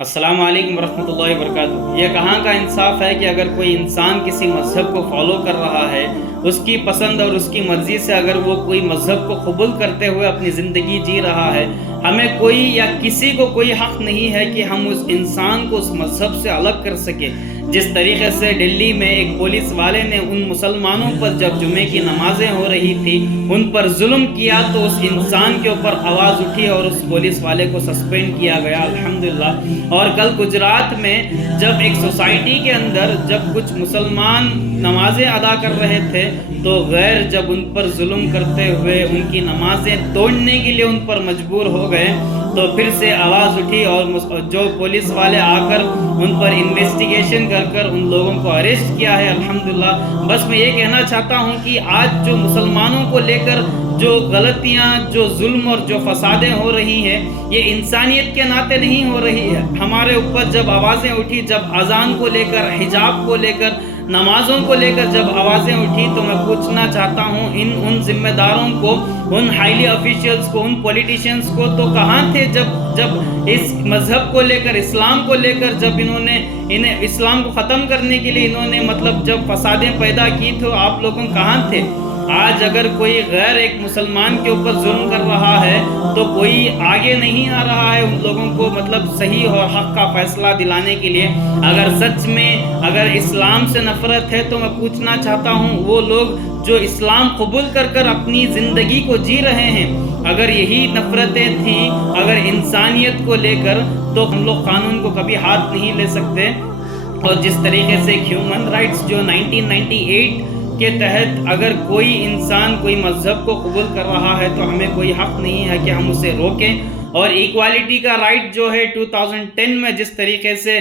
السلام علیکم ورحمۃ اللہ وبرکاتہ۔ یہ کہاں کا انصاف ہے کہ اگر کوئی انسان کسی مذہب کو فالو کر رہا ہے، اس کی پسند اور اس کی مرضی سے اگر وہ کوئی مذہب کو قبول کرتے ہوئے اپنی زندگی جی رہا ہے، ہمیں کوئی یا کسی کو کوئی حق نہیں ہے کہ ہم اس انسان کو اس مذہب سے الگ کر سکیں۔ جس طریقے سے دلی میں ایک پولیس والے نے ان مسلمانوں پر جب جمعے کی نمازیں ہو رہی تھی ان پر ظلم کیا، تو اس انسان کے اوپر آواز اٹھی اور اس پولیس والے کو سسپینڈ کیا گیا، الحمدللہ۔ اور کل گجرات میں جب ایک سوسائٹی کے اندر جب کچھ مسلمان نمازیں ادا کر رہے تھے تو غیر جب ان پر ظلم کرتے ہوئے ان کی نمازیں توڑنے کے لیے ان پر مجبور ہو گئے، تو پھر سے آواز اٹھی اور جو پولیس والے آ کر ان پر انویسٹیگیشن کر ان لوگوں کو اریسٹ کیا ہے، الحمدللہ۔ بس میں یہ کہنا چاہتا ہوں کہ آج جو مسلمانوں کو لے کر جو غلطیاں، جو ظلم اور جو فسادیں ہو رہی ہیں، یہ انسانیت کے ناطے نہیں ہو رہی ہے۔ ہمارے اوپر جب آوازیں اٹھی، جب اذان کو لے کر، حجاب کو لے کر، نمازوں کو لے کر جب آوازیں اٹھی، تو میں پوچھنا چاہتا ہوں ان ذمہ داروں کو، ان ہائیلی آفیشیلز کو، ان پولیٹیشینز کو تو کہاں تھے جب اس مذہب کو لے کر، اسلام کو لے کر جب انہیں اسلام کو ختم کرنے کے لیے انہوں نے جب فسادیں پیدا کی، تو آپ لوگوں کہاں تھے؟ آج اگر کوئی غیر ایک مسلمان کے اوپر ظلم کر رہا ہے تو کوئی آگے نہیں آ رہا ہے ان لوگوں کو صحیح اور حق کا فیصلہ دلانے کے لیے۔ اگر سچ میں اگر اسلام سے نفرت ہے تو میں پوچھنا چاہتا ہوں، وہ لوگ جو اسلام قبول کر اپنی زندگی کو جی رہے ہیں، اگر یہی نفرتیں تھیں اگر انسانیت کو لے کر، تو ہم لوگ قانون کو کبھی ہاتھ نہیں لے سکتے۔ اور جس طریقے سے ہیومن رائٹس جو 1998 کے تحت اگر کوئی انسان کوئی مذہب کو قبول کر رہا ہے تو ہمیں کوئی حق نہیں ہے کہ ہم اسے روکیں۔ اور ایکوالٹی کا رائٹ جو ہے 2010 میں جس طریقے سے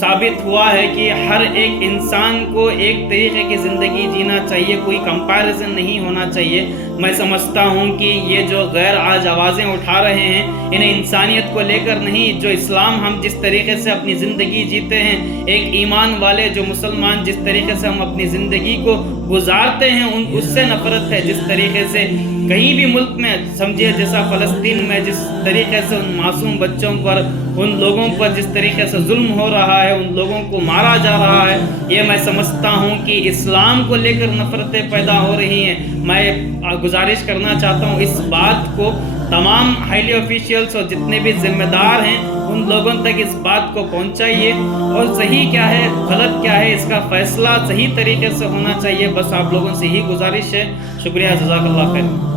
ثابت ہوا ہے کہ ہر ایک انسان کو ایک طریقے کی زندگی جینا چاہیے، کوئی کمپیریزن نہیں ہونا چاہیے۔ میں سمجھتا ہوں کہ یہ جو غیر آج آوازیں اٹھا رہے ہیں، انہیں انسانیت کو لے کر نہیں، جو اسلام ہم جس طریقے سے اپنی زندگی جیتے ہیں، ایک ایمان والے جو مسلمان جس طریقے سے ہم اپنی زندگی کو گزارتے ہیں، اس سے نفرت ہے۔ جس طریقے سے کہیں بھی ملک میں سمجھیے، جیسا فلسطین میں جس طریقے سے ان معصوم بچوں پر، ان لوگوں پر جس طریقے سے ظلم ہو رہا ہے، ان لوگوں کو مارا جا رہا ہے، یہ میں سمجھتا ہوں کہ اسلام کو لے کر نفرتیں پیدا ہو رہی ہیں۔ میں گزارش کرنا چاہتا ہوں اس بات کو تمام ہائیلی آفیشیلز اور جتنے بھی ذمہ دار ہیں ان لوگوں تک اس بات کو پہنچائیے، اور صحیح کیا ہے غلط کیا ہے اس کا فیصلہ صحیح طریقے سے ہونا چاہیے۔ بس آپ لوگوں سے ہی گزارش ہے۔ شکریہ، جزاک اللہ خیر۔